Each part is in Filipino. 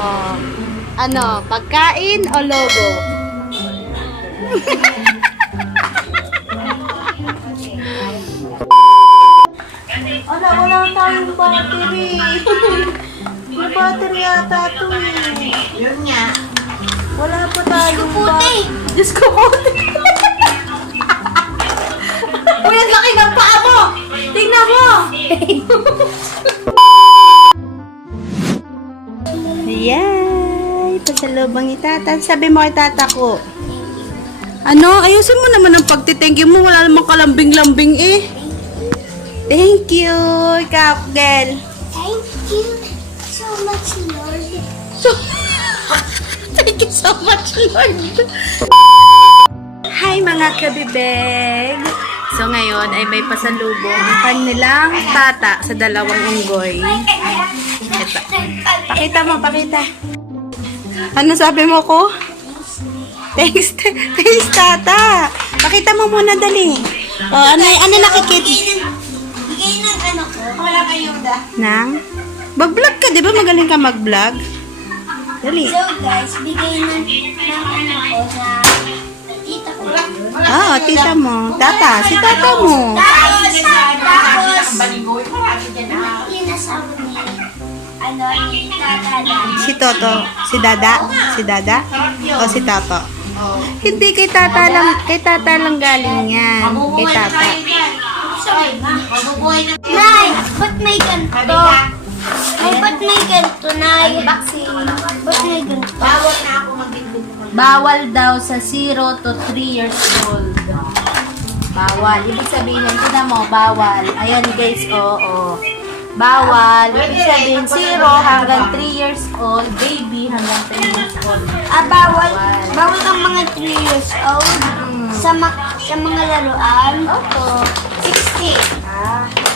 Oh. Ano, pagkain o logo? Wala tayong battery. May battery yata ito eh. Yun nga. Wala pa tayong battery. Diyos ko puti. Uy, ang laki ng paa mo! Tingnan mo! Yay! Pasalubong ni tata. Sabi mo kay tata ko. Ano? Ayusin mo naman ang pagtithank you mo. Wala namang kalambing-lambing eh. Thank you, Kapgel. Thank you so much, Lord. Thank you so much, Lord. Hi, mga kabibeg. So, ngayon ay may pasalubong ang kanilang tata sa dalawang unggoy. Ito. Pakita mo, pakita. Ano sabi mo ko? Thanks, tata. Pakita mo muna, dali. Oh, ano nakikita? Bigay ng ano ko. Wala kayong da. Nang? Mag-vlog ka, di ba? Magaling ka mag-vlog? Dali. So guys, bigay ng ano ko sa tita ko. Oo, tita mo. Tata, si tata mo. Tapos, Baligoy, marami dyan na. yung asawa ni, ano, ni Tata Dan. Si Toto. Si Dada? Si Dada? O si Toto? Hindi, kay tata lang galing yan. Kay tata. Mabubuhay na. Nay, ba't may ganito? Ay, ba't may ganito, Nay? Ba't may ganito? Bawal na ako mag-itlog. Bawal daw sa 0 to 3 years old. Bawal. Ibig sabihin, tignan mo, bawal. Ayan guys, oo. Bawal. Ibig sabihin, 0 hanggang 3 years old. Baby hanggang 3 years old. Bawal. Bawal ang mga 3 years old sa mga laruan. Opo. 60.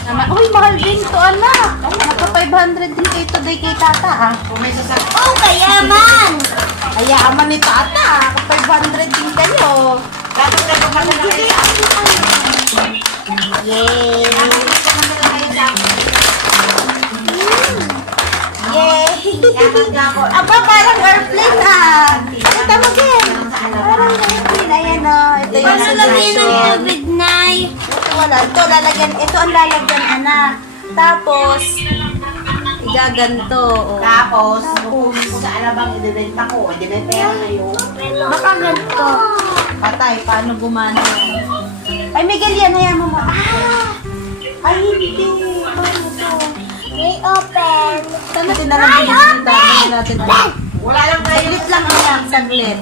Uy, mahal din to, anak. Naka 500 din kayo today kay tata, ah. Kung may sasakit. Oh, kayaman! Ayaman ni tata. Naka 500 din kayo. Dapat na pumadala kayo sa akin. Yay! Pumadala kayo sa akin. Yay! Yaman na ako. Aba, parang airplane, ah. Ito mo, Ken. Parang airplane. Ayan, oh. Ito yung Paano lagyan ng suggestion. tubig, Nay? Ito wala. Ito, lalagyan. Ito ang lalagyan, anak. Tapos, igaganto. Oh. Tapos, kukunin ko sa alabang idibenta ko. Idibenta yan na yun. Baka ganito. Patay, paano gumana yan? Ay, Miguel, yan. Hayaan mo mo. Ay, hindi. Paano to? May open. Saan natin nalang binigyan natin? Wala lang kayo. Saglit lang, anak. Saglit.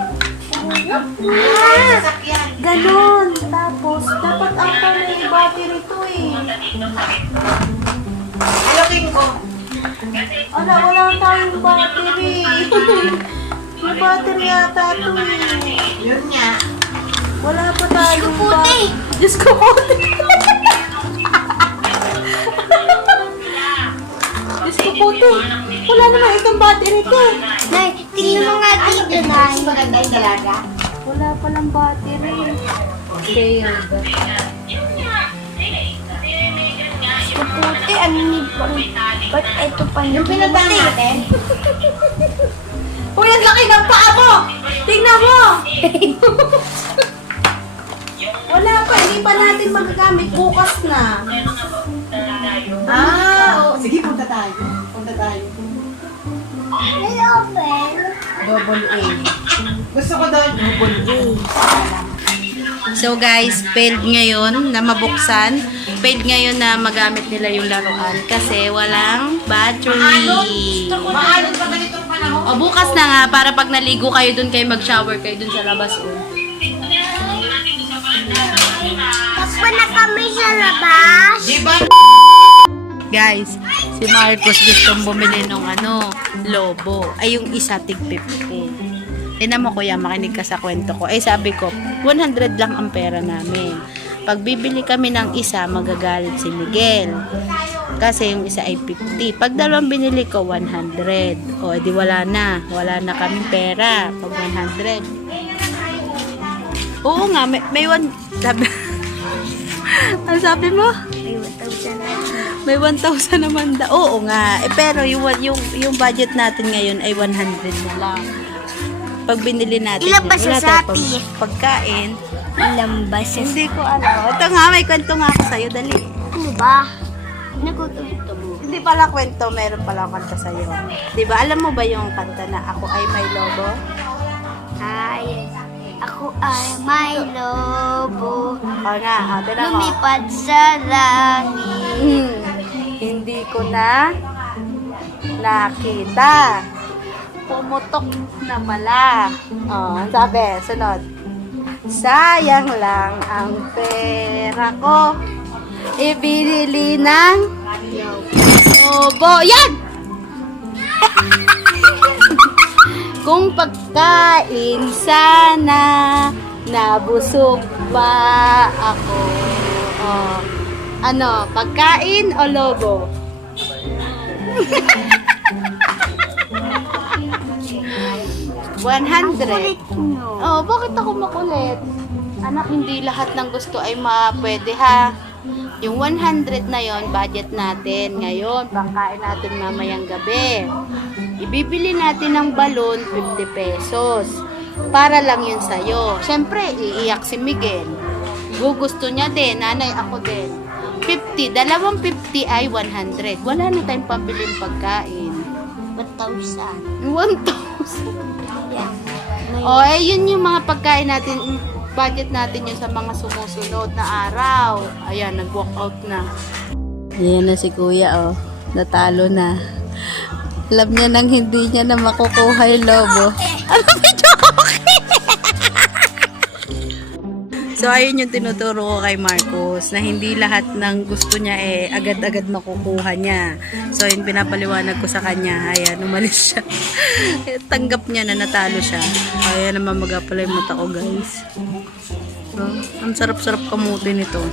Sasakyan. Ganon. Tapos, dapat ang pala yung battery to eh. Alokin ko. Wala tayong battery. May battery yata to eh. Yun nga. Wala pa tayong Puti. Diyos ko puti. Diyos ko puti. Wala naman itong battery to. Nay, tingnan mo nga dito, Nay. Maganda yung dalaga. Wala palang battery. Failed. Puti, ano ni ba't ito pa yung Pinuntahan natin. Uy, ang laki ng paa mo! Tingnan mo! Wala pa, hindi pa natin magagamit. Bukas na. Oo. Sige, punta tayo. Punta tayo. May open. Double A. Gusto ko doon. So guys, failed ngayon na mabuksan. Failed ngayon na magamit nila yung laruan kasi walang battery. Maalon pa ganitong panahon. O bukas na nga para pag naligo kayo dun kayo mag-shower kayo dun sa labas. O. Tapos na kami sa labas. Di ba? Guys, si Marcos gustong bumili ng lobo. Ay yung isa tig 50. Tingnan mo kuya, makinig ka sa kwento ko. Sabi ko, 100 lang ang pera namin. Pag bibili kami ng isa, magagalit si Miguel. Kasi yung isa ay 50. Pag dalawang binili ko, 100. O, edi wala na. Wala na kaming pera. Pag 100. Oo nga, may one... Sabi, ano sabi mo? May 1,000 na. May 1,000 naman Oo nga. Pero yung budget natin ngayon ay 100 na lang. Pag binili natin, Ilan ba sa wala tayong Shopee? pagkain. Ilang ba siya? Hindi ko alam. Ito nga, may kwento nga ako sa'yo. Dali. Ano ba? Nagutom mo. Hindi pala kwento, meron pala akong kanta sa'yo. Diba, alam mo ba yung kanta na Ako Ay May Lobo? Ay, ako ay may lobo. Oo nga, tinan mo. Lumipad sa langit. Hindi ko na nakita. Pumutok na pala. Sabi, sunod. Sayang lang ang pera ko. Ibinili ng lobo. Yan! Kung pagkain sana, nabusog pa ako. Ano, pagkain o lobo? Kulit 100. mo. Oh, bakit ako makulit? Anak, hindi lahat ng gusto ay pwede ha. Yung 100 na yon budget natin. Ngayon, pangkain natin mamayang gabi. Ibibili natin ng balon, 50 pesos. Para lang yun sa'yo. Siyempre, iiyak si Miguel. Gugusto niya din, nanay ako din. 50, dalawang 50 ay 100. Wala na tayong pambiling pagkain. 1,000. 1,000. Yan. O, yun yung mga pagkain natin, budget natin yun sa mga sumusunod na araw. Ayan, nag-walk out na. Ayan na si kuya, oh. Natalo na. Alam niya nang hindi niya na makukuha yung lobo. Ano So, ayun yung tinuturo ko kay Marcos na hindi lahat ng gusto niya agad-agad makukuha niya. So, yun pinapaliwanag ko sa kanya. Ayan, umalis siya. Tanggap niya na natalo siya. Ayan naman magapala yung mata ko, guys. So, ang sarap-sarap kamutin ito.